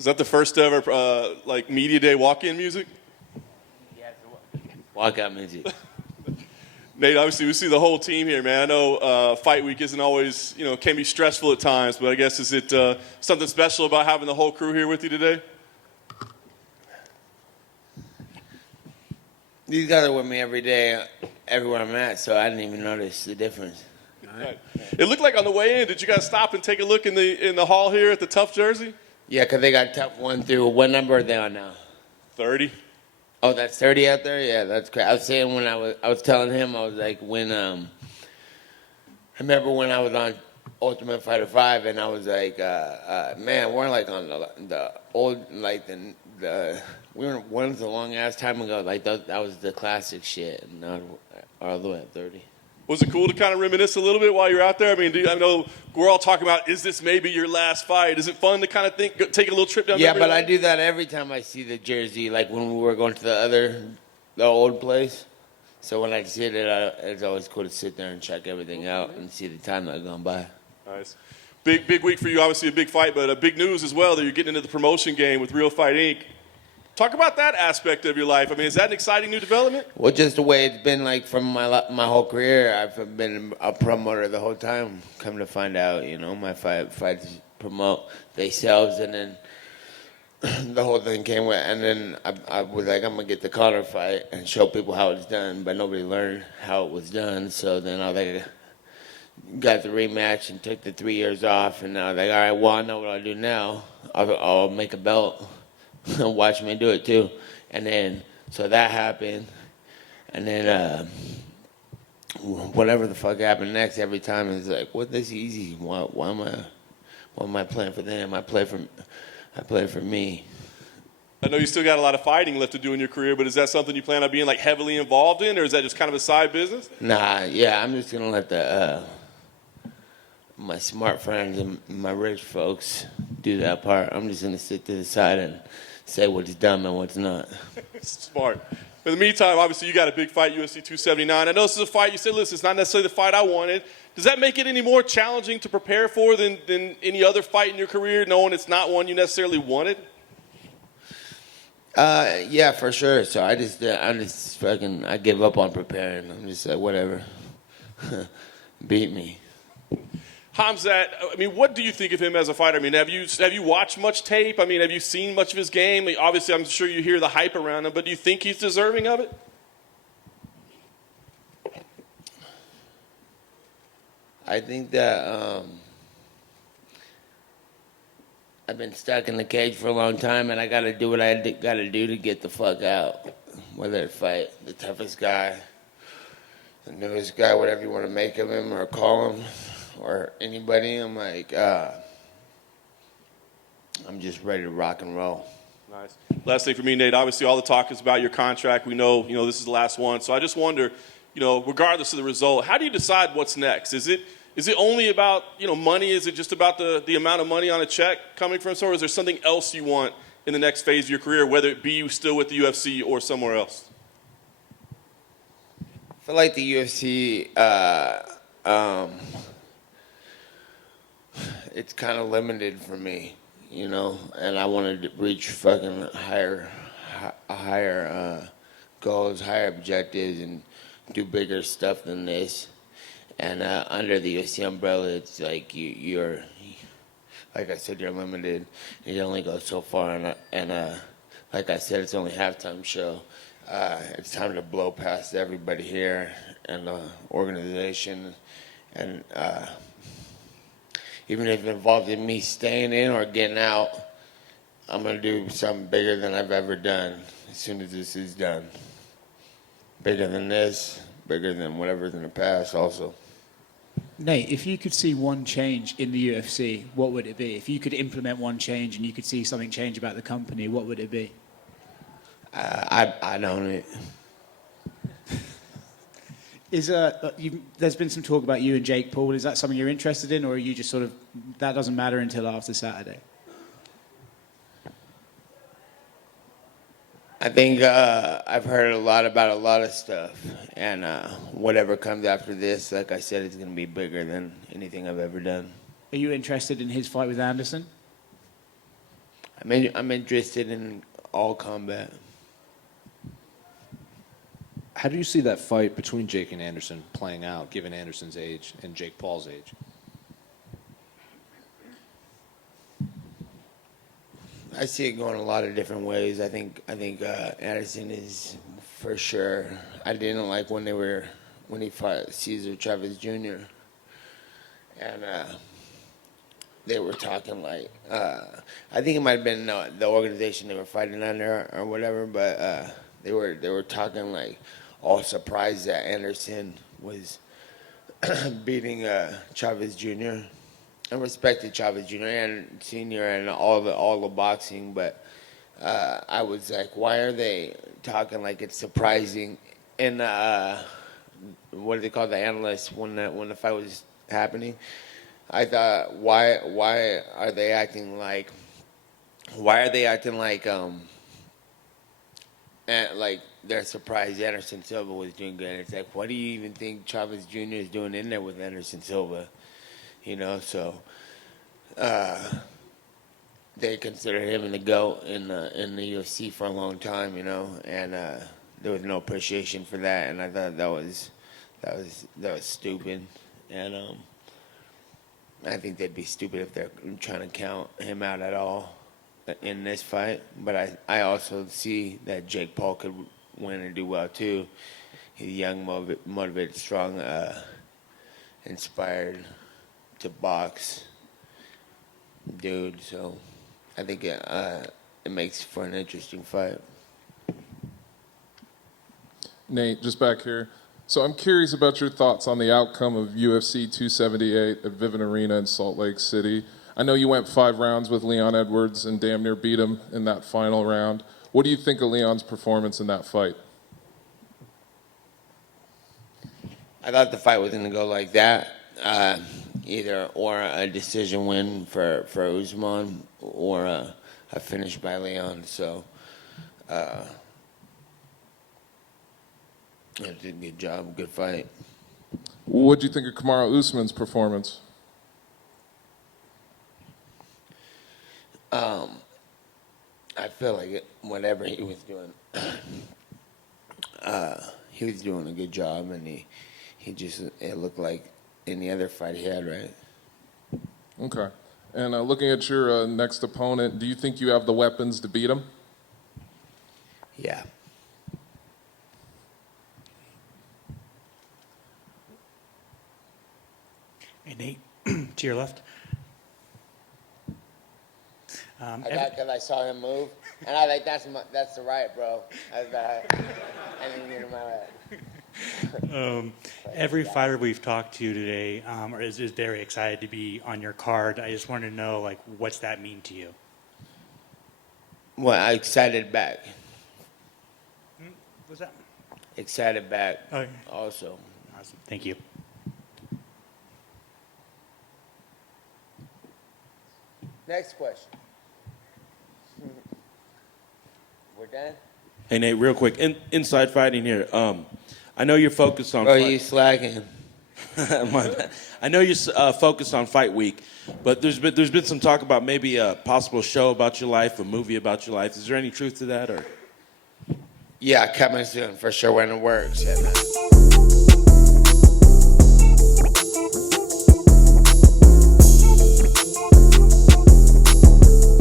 Is that the first ever like media day walk-in music? Yeah, walkout music. Nate, obviously we see the whole team here, man. I know fight week isn't always, can be stressful at times, but I guess is it something special about having the whole crew here with you today? These guys are with me every day, everywhere I'm at, so I didn't even notice the difference. Right. It looked like on the way in, did you guys stop and take a look in the hall here at the Tough jersey? Yeah, because they got tough 1 through. What number are they on now? 30. Oh, that's 30 out there? Yeah, that's great. I was saying when I was telling him, I was like, when, I remember when I was on Ultimate Fighter 5, and I was like, man, we're like on the old, like we were once a long ass time ago, like that was the classic shit, and now all the way at 30. Was it cool to kind of reminisce a little bit while you're out there? I mean, I know we're all talking about, is this maybe your last fight? Is it fun to kind of take a little trip down Yeah, memory but lane? I do that every time I see the jersey, like when we were going to the old place. So when I see it, it's always cool to sit there and check everything out and see the time that's gone by. Nice. Big week for you, obviously a big fight, but a big news as well that you're getting into the promotion game with Real Fight Inc. Talk about that aspect of your life. I mean, is that an exciting new development? Well, just the way it's been like from my whole career. I've been a promoter the whole time. Come to find out, my fights promote themselves, and then the whole thing came with, and then I was like, I'm gonna get the Conor fight and show people how it's done, but nobody learned how it was done. So then I was like, got the rematch and took the 3 years off, and now I was like, all right, well, I know what I'll do now. I'll make a belt. Watch me do it too. And then, so that happened. And then, whatever the fuck happened next, every time it's like, what, this easy? Why am I playing for them? I play for me. I know you still got a lot of fighting left to do in your career, but is that something you plan on being like heavily involved in, or is that just kind of a side business? Nah, yeah, I'm just gonna let my smart friends and my rich folks do that part. I'm just gonna sit to the side and say what's dumb and what's not. Smart. In the meantime, obviously, you got a big fight, UFC 279. I know this is a fight, you said, listen, it's not necessarily the fight I wanted. Does that make it any more challenging to prepare for than any other fight in your career, knowing it's not one you necessarily wanted? Yeah, for sure. So I give up on preparing. I'm just like, whatever. Beat me. Khamzat, I mean, what do you think of him as a fighter? I mean, have you watched much tape? I mean, have you seen much of his game? I mean, obviously, I'm sure you hear the hype around him, but do you think he's deserving of it? I think that I've been stuck in the cage for a long time, and I got to do what I got to do to get the fuck out. Whether it fight the toughest guy, the newest guy, whatever you want to make of him or call him, or anybody, I'm like, I'm just ready to rock and roll. Nice. Last thing for me, Nate, obviously all the talk is about your contract. We know, this is the last one. So I just wonder, regardless of the result, how do you decide what's next? Is it only about, money? Is it just about the amount of money on a check coming from somewhere? Or is there something else you want in the next phase of your career, whether it be you still with the UFC or somewhere else? I feel like the UFC, it's kind of limited for me, and I want to reach fucking higher goals, higher objectives, and do bigger stuff than this. And under the UFC umbrella, it's like you're, like I said, you're limited. You only go so far, and like I said, it's only halftime show. It's time to blow past everybody here and the organization, and even if it involves in me staying in or getting out, I'm going to do something bigger than I've ever done as soon as this is done. Bigger than this, bigger than whatever's in the past also. Nate, if you could see one change in the UFC, what would it be? If you could implement one change and you could see something change about the company, what would it be? I don't. There's been some talk about you and Jake Paul. Is that something you're interested in, or are you just sort of, that doesn't matter until after Saturday? I think I've heard a lot about a lot of stuff, and whatever comes after this, like I said, it's going to be bigger than anything I've ever done. Are you interested in his fight with Anderson? I'm interested in all combat. How do you see that fight between Jake and Anderson playing out, given Anderson's age and Jake Paul's age? I see it going a lot of different ways. I think Anderson is for sure. I didn't like when he fought Cesar Chavez Jr. and they were talking like I think it might have been the organization they were fighting under or whatever, but they were talking like all surprised that Anderson was beating Chavez Jr. I respected Chavez Jr. and Senior and all the boxing, but I was like, why are they talking like it's surprising? And what do they call the analysts when the fight was happening? I thought, why are they acting like like they're surprised Anderson Silva was doing good? It's like, what do you even think Chavez Jr. is doing in there with Anderson Silva? You know, so they considered him the GOAT in the UFC for a long time, you know, and there was no appreciation for that, and I thought that was stupid, and I think they'd be stupid if they're trying to count him out at all in this fight. But I also see that Jake Paul could win and do well too. He's young, motivated, strong, inspired to box dude, so I think it makes for an interesting fight. Nate, just back here. So I'm curious about your thoughts on the outcome of UFC 278 at Vivint Arena in Salt Lake City. I know you went 5 rounds with Leon Edwards and damn near beat him in that final round. What do you think of Leon's performance in that fight? I thought the fight was going to go like that. Either or a decision win for Usman or a finish by Leon. So it did a good job, good fight. What do you think of Kamaru Usman's performance? I feel like whatever he was doing, he was doing a good job, and it looked like any other fight he had, right? Okay. And looking at your next opponent, do you think you have the weapons to beat him? Yeah. Hey, Nate, to your left. Because I saw him move, and I was like, that's the right, bro. I didn't get him out. Every fighter we've talked to today is very excited to be on your card. I just want to know, like, what's that mean to you? Well, I excited back. What's that? Excited back. Okay. Also. Awesome. Thank you. Next question. We're done. Hey Nate, real quick, inside fighting here. I know you're focused on. Bro, you slacking. My bad. I know you're focused on Fight Week, but there's been some talk about maybe a possible show about your life, a movie about your life. Is there any truth to that, or? Yeah, coming soon for sure when it works. Yeah, man.